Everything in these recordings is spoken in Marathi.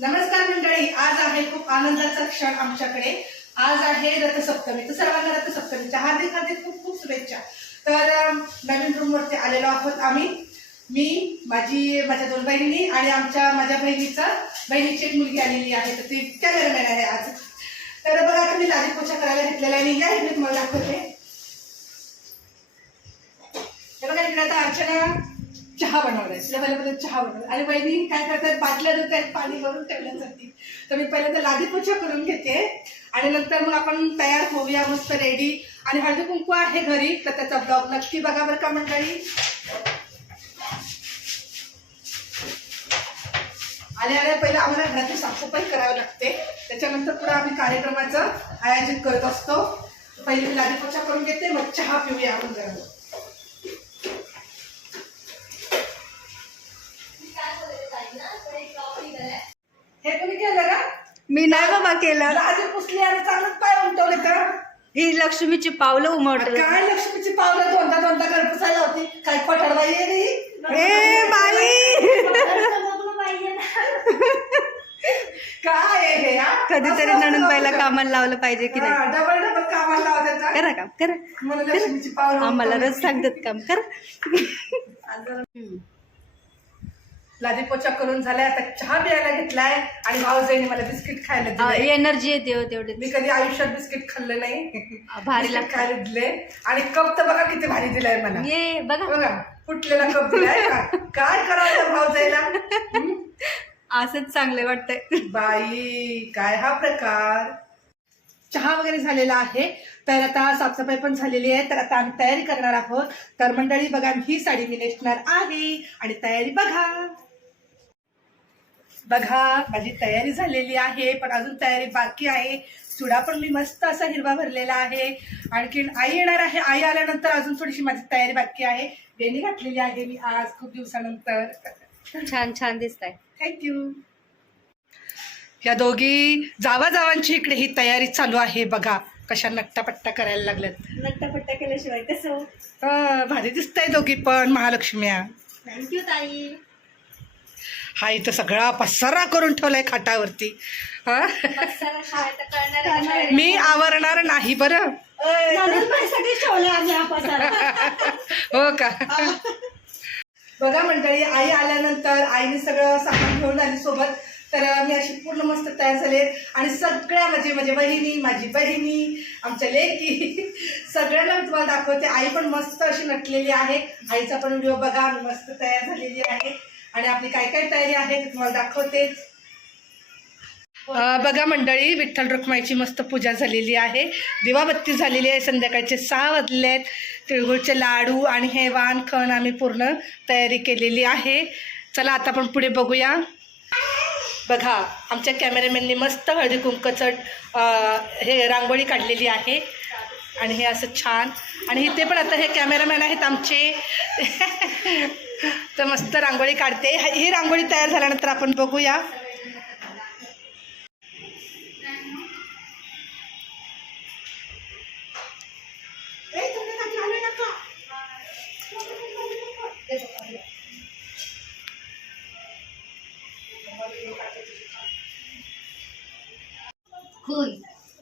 नमस्कार मंडळी, आज आहे खूप आनंदाचा क्षण आमच्याकडे. आज आहे रथसप्तमी. तर सर्वांना रथसप्तमीच्या हार्दिक हार्दिक खूप खूप शुभेच्छा. तर नवीन रूमवरती आलेलो आहोत आम्ही. माझ्या दोन बहिणी आणि माझ्या बहिणीची एक मुलगी आलेली आहे. तर ती कॅमेरामॅन आहे आज. तर बघा, आता मी लादी पोछा करायला घेतलेला आहे. या इकडे तुम्हाला दाखवते. हे बघा, इकडे आता अर्चना चहा बनवलाय. तिला पहिल्यापासून चहा बनवलाय आणि बहिणी काय करतात, बाटल्या धुतात, पाणी भरून ठेवण्यासाठी. तर मी पहिल्यांदा लादी पोछा करून घेते आणि नंतर मग आपण तयार होऊया मस्त रेडी. आणि हळदी कुंकू आहे घरी, तर त्याचा ब्लॉग नक्की बघा बरं का मंडळी. आल्या पहिला आम्हाला घराची साफसफाई करावी लागते, त्याच्यानंतर पुढे आम्ही कार्यक्रमाचं आयोजित करत असतो. पहिले मी लादी पोछा करून घेते, मग चहा पिऊया आपण जरा. हे तुम्ही केलं का? मी नाही बाबा केलं. लादी पुसली आणि चांगलं पाय उमटवले तर. ही लक्ष्मीची पावलं उमटली. काय लक्ष्मीची पावलं दोनदा घर पुसायला होती. काय पठाडबाई आहे रे? ए बाई, काय आहे हे? कधीतरी नणंदबाईला कामाला लावलं पाहिजे की नाही. डबल कामाला लावायचं. करा काम करा. मला लक्ष्मीची पावलं आम्हाला रोज सांगतात काम करा. लादी पोछा करून झालाय. आता चहा प्यायला घेतलाय आणि भाऊजाईने मला बिस्किट खायला दिले. एनर्जी येते हो तेवढे. मी कधी आयुष्यात बिस्किट खाल्लं नाही. भारी बिस्किट खायला दिले आणि कप तर बघा किती भारी दिलाय मला. ये बघा बघा, फुटलेला कप दिलाय. काय करावं भाऊजाईला? असंच चांगले वाटतंय. बाई, काय हा प्रकार. चहा वगैरे झालेला आहे, तर आता साफसफाई पण झालेली आहे. तर आता आम्ही तयारी करणार आहोत. तर मंडळी बघा, ही साडी मी नेसणार आहे आणि तयारी बघा. माझी तयारी झालेली आहे, पण अजून तयारी बाकी आहे. चुडा पण मी मस्त असा हिरवा भरलेला आहे. आणखीन आई येणार आहे. आई आल्यानंतर अजून थोडीशी माझी तयारी बाकी आहे. वेणी घातलेली आहे मी आज खूप दिवसानंतर. छान छान दिसताय. थँक्यू. या दोघी जावांची इकडे ही तयारी चालू आहे. बघा कशा नट्टापट्टा करायला लागल्यात. नट्टापट्टा केल्याशिवाय कसं. भारी दिसतंय दोघी पण महालक्ष्म्या. थँक्यू ताई. हा इथं सगळा पसारा करून ठेवलाय खाटावरती. मी आवरणार नाही बरं. हो का? बघा मंडळी, आई आल्यानंतर आईने सगळं सामान घेऊन आली सोबत. तर मी अशी पूर्ण मस्त तयार झाले आणि सगळ्या माझी बहिणी, आमच्या लेकी सगळ्यांना मी तुम्हाला दाखवते. आई पण मस्त अशी नटलेली आहे. आईचा पण व्हिडिओ बघा. मी मस्त तयार झालेली आहे आणि आपली काय काय तयारी आहे ते तुम्हाला दाखवते. बघा मंडळी, विठ्ठल रुक्माईची मस्त पूजा झालेली आहे. दिवाबत्ती झालेली आहे. संध्याकाळचे 6 वाजले आहेत. तिळगुळचे लाडू आणि हे वाण खण आम्ही पूर्ण तयारी केलेली आहे. चला आता आपण पुढे बघूया. बघा, आमच्या कॅमेरामॅननी मस्त हळदी कुंकचं हे रांगोळी काढलेली आहे आणि हे असं छान. आणि इथे पण आता हे कॅमेरामॅन आहेत आमचे. तर मस्त रांगोळी काढते. ही रांगोळी तयार झाल्यानंतर आपण बघूया. खून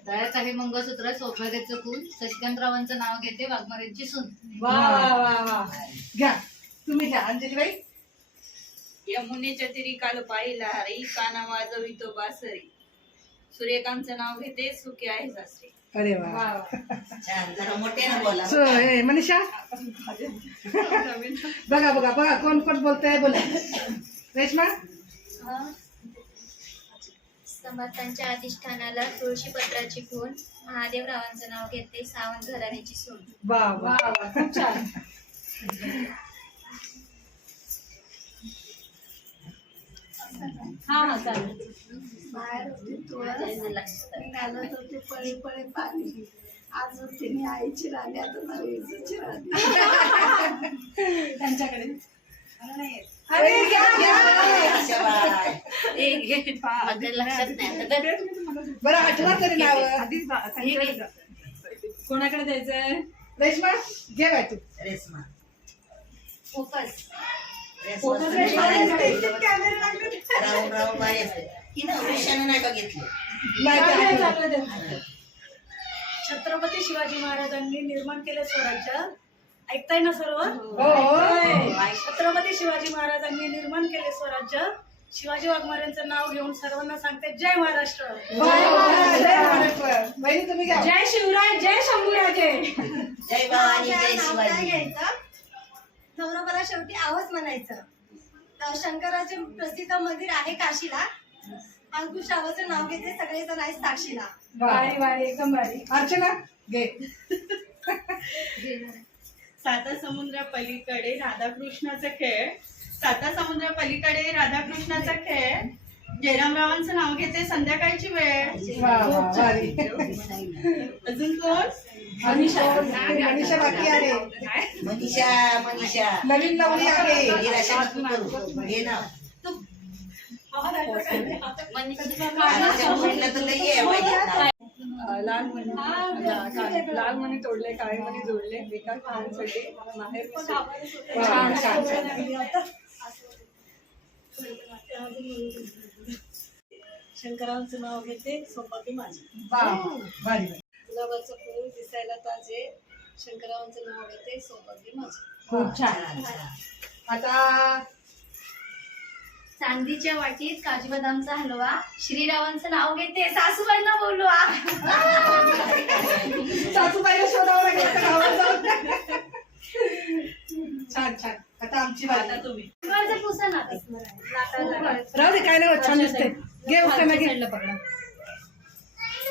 दयाचं आहे मंगळसूत्र, सौभाग्याचं खून, शशिकांतरावांचं नाव घेते, वाघमारेंची सून. वा वा वा वा. घ्या, तुम्ही घ्या अंजलीबाई. यमुनेच्या तिरी काल पाळीला हरी, काना वाजवितो बासरी, सूर्यकांतचं नाव घेते, सुखी आहे सासरी. अरे वा. जरा मोठ्यानं बोला. मनीषा बघा कोण बोलतंय. बोला रेश्मा. समर्थांच्या अधिष्ठानाला तुळशी पत्राची खूण, महादेवरावांचं नाव घेते, सावंत घराण्याची सून. वा वा वा, खूप छान. हा चालेल. बाहेर होती तुळस, घालत होते पळे पळे पाणी. आज होती मी आईची राणी, आता नवीची राणी. त्यांच्याकडे लक्षात नाही. बरं, आठवा तरी नाव. कोणाकडे द्यायचंय? रेश्मा घे काय तू. रेश्मा. फोकस. राहून राहून बाई असते नाही का घेतलं. नाही का? छत्रपती शिवाजी महाराजांनी निर्माण केले स्वराज्य. ऐकताय ना सर्व? हो. छत्रपती शिवाजी महाराजांनी निर्माण केले स्वराज्य. शिवाजी वाघमारेंचं नाव घेऊन सर्वांना सांगते जय महाराष्ट्र. बहिणी तुम्ही घ्या. जय शिवराय, जय शंभूराजे. जय भवानी जय शिवाजी. नवरोबाला शेवटी आवाज म्हणायचं. तर शंकराचे प्रसिद्ध मंदिर आहे काशीला. अंकुशावाचं नाव घेते सगळेजण आहेत साक्षीला. भारी भारी एकदम भारी. अर्चना घे. साता समुद्रा पलीकडे राधाकृष्णाचा खेळ. साता समुद्रा पलीकडे राधाकृष्णाचा खेळ. जयरामरावांचं नाव घेते संध्याकाळची वेळ. वा वा भारी. अजून कोण? मनीषा बाकी आहे. मनीषा नवीन नवरी आहे. निराशा नको करू. घे ना. माझ्या मुलीला तर लई आहे माहिती ना. लाल मणी तोडले, काळे मणी जोडले, विकास महाराजांसाठी माहेर छान छान छान. शंकरांचं नाव घेते सौभाग्य माझे. वा भारी. गुलाबाचं फूल दिसायला ताजे. शंकरांचं नाव घेते सौभाग्य माझे. खूप छान. आता चांदीच्या वाटीत काजू बदामचा हलवा. श्रीरावांचं नाव घेते सासूबाईंना बोलवा. सासूबाईला शोधावं लागेल का गावात जाऊन? छान छान. आता आमची बात. तुम्ही माझं पुसा ना. राहू दे काय नाही छान दिसते. घे उखाणा घे.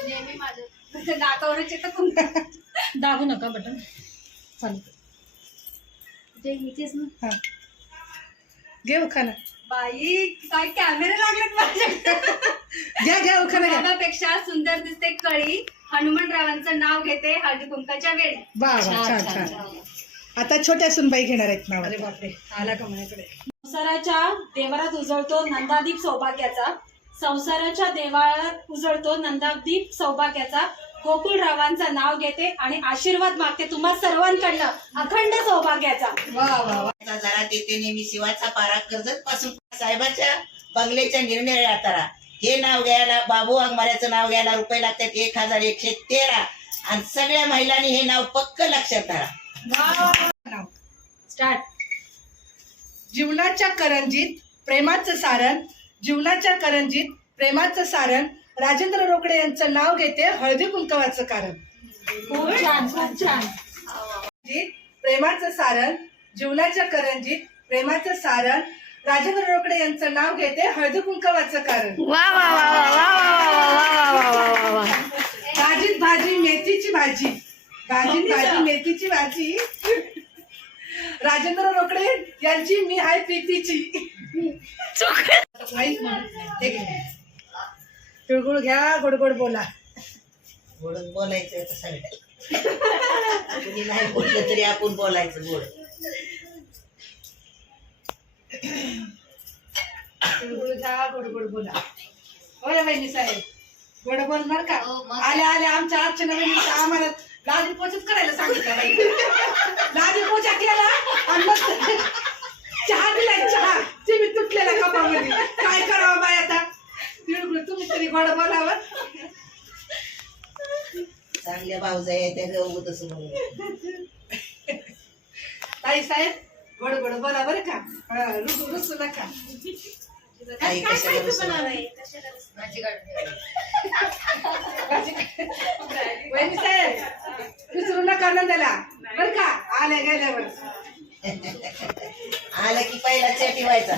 नेहमी माझं नाकावरच येतं. दाबू नका बटन. चालेल. जे इथेच ना. हा घे उखाणा. बाई काय कॅमेरे लागलेत माझ्या. घ्या घ्या उखाणा घ्या. पेक्षा सुंदर दिसते कळी. हनुमंतरावांचं नाव घेते हळदी कुंकाच्या वेळी. वा वा छान छान. आता छोट्या सुनबाई घेणार आहेत नाव. अरे बापरे, आला का माझ्याकडे. संसाराच्या देवारात उजळतो नंदादीप सौभाग्याचा. संसाराच्या देवाळात उजळतो नंदादीप सौभाग्याचा. गोकुळरावांचं नाव घेते आणि आशीर्वाद मागते तुम्हा सर्वांकडनं अखंड सौभाग्याचा. वा वा वा. जरा देते नेहमी शिवाचा पारा. कर्जत पासून साहेबाच्या बंगल्याच्या निरनिराळ्या तारा. हे नाव घ्यायला बाबू वाघमाऱ्याचं नाव घ्यायला रुपये लागतात 1113. आणि सगळ्या महिलांनी हे नाव पक्क लक्षात धरा. स्टार्ट. जीवनाच्या करंजीत प्रेमाचं सारण. जीवनाच्या करंजीत प्रेमाचं सारण. राजेंद्र रोकडे यांचं नाव घेते हळदी कुंकवाचं कारण. खूप छान खूप छान. प्रेमाचं सारण. जीवनाच्या करंजीत प्रेमाचं सारण. राजेंद्र रोकडे यांचं नाव घेते हळदी कुंकवाचं कारण. भाजीत भाजी मेथीची भाजी. भाजीत भाजी मेथीची भाजी. राजेंद्र रोकडे यांची मी आहे प्रीतीची. तिळगुळ घ्या, गोड गोड बोला. गोड बोलायचं आता सगळ्या. कुणी नाही बोललं तरी आपण बोलायचं गोड. तिळगुळ घ्या, गोड गोड बोला. होय बहिणी साहेब, गोड बोलणार का? हो, मग आल्या आल्या आमच्या अर्चना बहिणीचं आम्हाला लादी पोचच करायला सांगितलं बाई. लादी पोचा केला आणि मग चहा दिलाय. चहा ते मी तुटलेला कपामध्ये. काय करावं बाई आता? तिळगुळ तुम्ही तरी गोड बोलावं. चांगल्या भाऊजा आहे त्या गहू तसं म्हणून. ताई साहेब गोड गोड बोला बरं का. रुसू रुसू नका. काही कशाला रुसू. भाजी काढते. वहिनी साहेब विसरू नका नंदाला बरं का. आल्या गेल्यावर आला की पहिला चटी व्हायचा.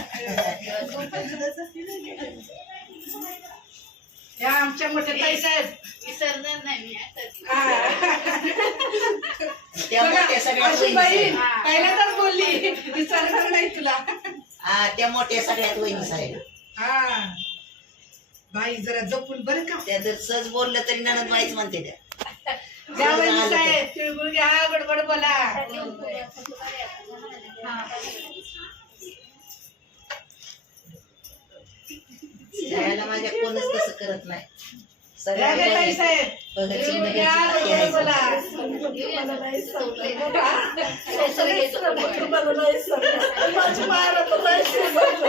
या आमच्या मोठ्या ताई साहेब विसरणार नाही मी आता. त्या मोठ्या सगळ्यात अशी वहिनी बाई साहेब. पहिल्यांदाच बोलली विचारणार नाही तुला. हा त्या मोठ्या सगळ्यात वहिनी साहेब. हा बाई जरा जपून बरं का. त्या जर सहज बोललं तरी ननद बाईच म्हणते त्या. द्या वहिनी साहेब तिळगुळ घ्या, गडबड बोला. त्यावेळेला माझ्या कोणच तसं करत नाही. सगळ्या या ताई साहेब. भगतसिंग या, नगरची बरोबर आहे. बोला. माझी मायरा तर नाही समजलं.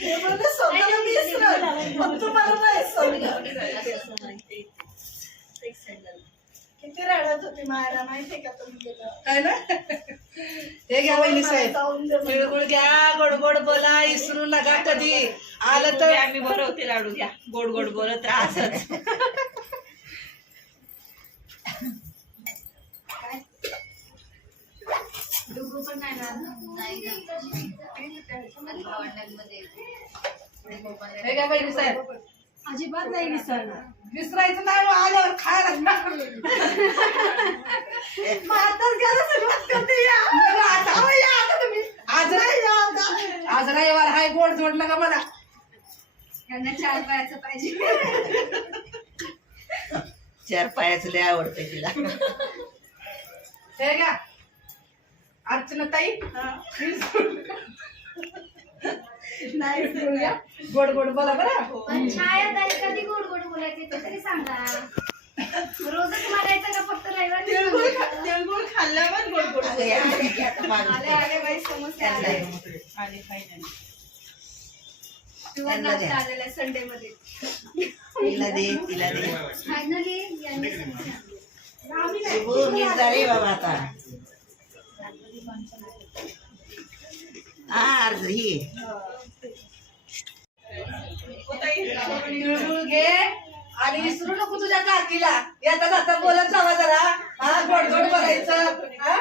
हे म्हणलं स्वतःला मी विसरलं, पण तुम्हाला नाही समजलं. किती रडत होती मायरा माहितीये का तुम्ही गेलं काय ना हे घ्या वहिनी साहेब, तिळगुळ घ्या, गोड गोड बोला, विसरू नका कधी आलं तर. आम्ही भरवते लाडू घ्या, गोड गोड बोलत राहत. डुगू पण नाही ना. नाही ना. भावंडांमध्ये हे घ्या वहिनी साहेब. अजिबात नाही विसरणार विसरायचं नाही, मग आल्यावर खायला लागणार. मग आताच घ्यायला सुरुवात करते या. आता हो या, आता तुम्ही. आज रविवार हाय, गोड जोड नका मला. यांना 4 पायाचं पाहिजे. 4 पायाचं लय आवडतं तिला. हे घ्या अर्चना ताई. नाही विसरू घ्या. गोड गोड बोला बरं. पण छाया ताई कधी गोड गोड बोलायचे ते तरी सांगा. रोजच म्हणायचं का फक्त रविवारी? तिळगुळ खाल्ल्यावर गोड गोड अगं या, आता मागं. आले बाई समोसे आले. आले फायनली. तुला त्यांना द्या. नाश्ता आलेला संडे मध्ये. तिला दे, तिला दे. फायनली यांनी समोसे आणले. शिबू, नीट जा रे बाबा आता. हा अर्ज ही तिळगुळ घे आणि विसरू नको तुझ्या काकीला. येता जाता बोलत जावा जरा. हा, गोड गोड बोलायचं. हा?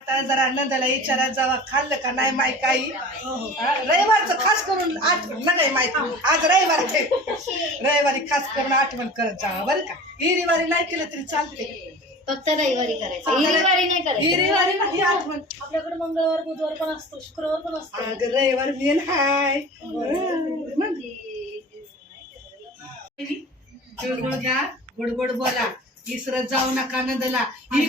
आता जरा नंदाला विचारात जावा, खाल्लं का नाही माय काही. हा, रविवारचं खास करून आठवण नाही माहिती. आज रविवार आहे, रविवारी खास करून आठवण करत जावा बरं का. ही रविवारी नाही केलं तरी चालते. फक्त रविवारी करायचं, रविवारी नाही ही करायचं. रविवारी नाही आठवण. आपल्याकडे मंगळवार बुधवार पण असतो, शुक्रवार पण असतो. अगं रविवार मेन हाय. तिळगुळ घ्या, गोड गोड बोला, विसरत जाऊ नका नंदला. ही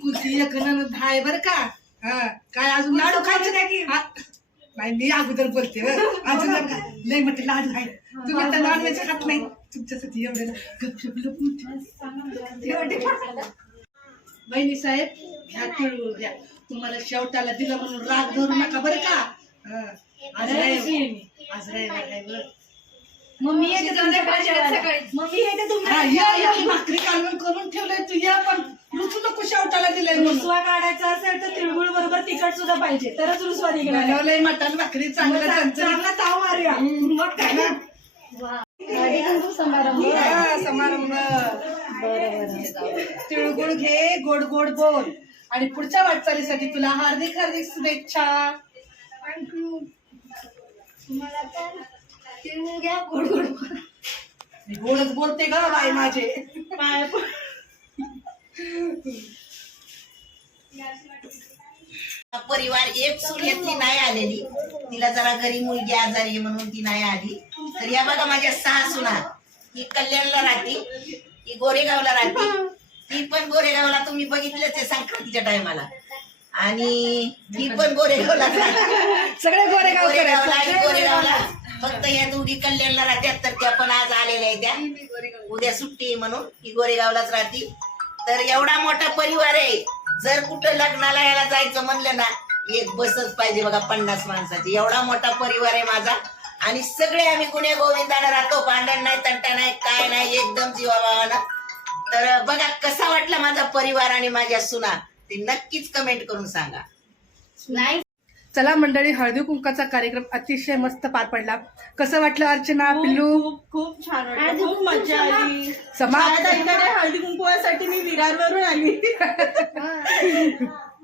कुलती एक नंद हाय बर का. हा, काय अजून लाडू खायचे नाही की. नाही मी अगोदर बोलते बरं. अजून नका. लय म्हटलं लाडू आहे. तुम्ही तर नॉनव्हेज खात नाही, तुमच्यासाठी एवढं गपशप लपून बहिणी साहेब घ्या, तिळगुळ घ्या. तुम्हाला शेवटाला दिलं म्हणून राग धरू नका बरं का. हा, आज रविवार आहे बरं. मम्मी येते तुमच्याकडे जेवायला. मम्मी येते तुमच्या हा, या भाकरी कालवण करून ठेवलंय तू, या पण रुचू नको शेवटाला दिलंय म्हणून. रुसवा काढायचा असेल तर तिळगुळ बरोबर तिखट सुद्धा पाहिजे, तरच रुसवा निघणार. बनवलंय मटण भाकरी चांगलं चांगला ताव मारूया. मग काय ना. समारंभ. हा, समारंभ. तिळगुळ घे, गोड गोड बोल आणि पुढच्या वाटचालीसाठी तुला हार्दिक हार्दिक शुभेच्छा. तुम्हाला पण तिळगुळ घ्या, गोड गोड बोला. मी गोडच बोलते ग बाई माझे. पाय परिवार एक सूर्यती नाही आलेली. तिला जरा घरी मुलगी आजारी आहे म्हणून ती नाही आली. तर या बघा माझ्या 6 सुना. ही कल्याणला राहते, ही गोरेगावला राहते. ती पण गोरेगावला तुम्ही बघितलंच आहे संक्रांतीच्या टायमाला. आणि ही पण गोरेगावला राहते. सगळे गोरेगाव गोरेगावला आणि गोरेगावला. फक्त या दोघी कल्याणला राहत्यात, तर त्या पण आज आलेल्या आहेत. त्या उद्या सुट्टी आहे म्हणून ही गोरेगावलाच राहते. तर एवढा मोठा परिवार आहे. जर कुठं लग्नाला यायला जायचं म्हणलं ना, एक बसच पाहिजे बघा 50 माणसाची. एवढा मोठा परिवार आहे माझा. आणि सगळे आम्ही गुन्हे गोविंदानं राहतो. भांडण नाही, तंटा नाही, काय नाही, एकदम जीवाभावानं. तर बघा कसा वाटला माझा परिवार आणि माझ्या सुना, ते नक्कीच कमेंट करून सांगा. नाही चला मंडळी, हळदी कुंकाचा कार्यक्रम अतिशय मस्त पार पडला. कसं वाटलं अर्चना, पिल्लू? खूप खूप छान वाटलं, खूप मजा आली. समाप्त. छायाताईकडे हळदी कुंकवासाठी मी विरारवरून आली.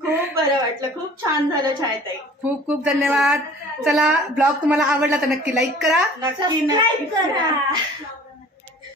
खूप बरं वाटलं, खूप छान झालं छायाताई. खूप खूप धन्यवाद. चला, ब्लॉग तुम्हाला आवडला तर नक्की लाईक करा. नक्की सबस्क्राईब करा.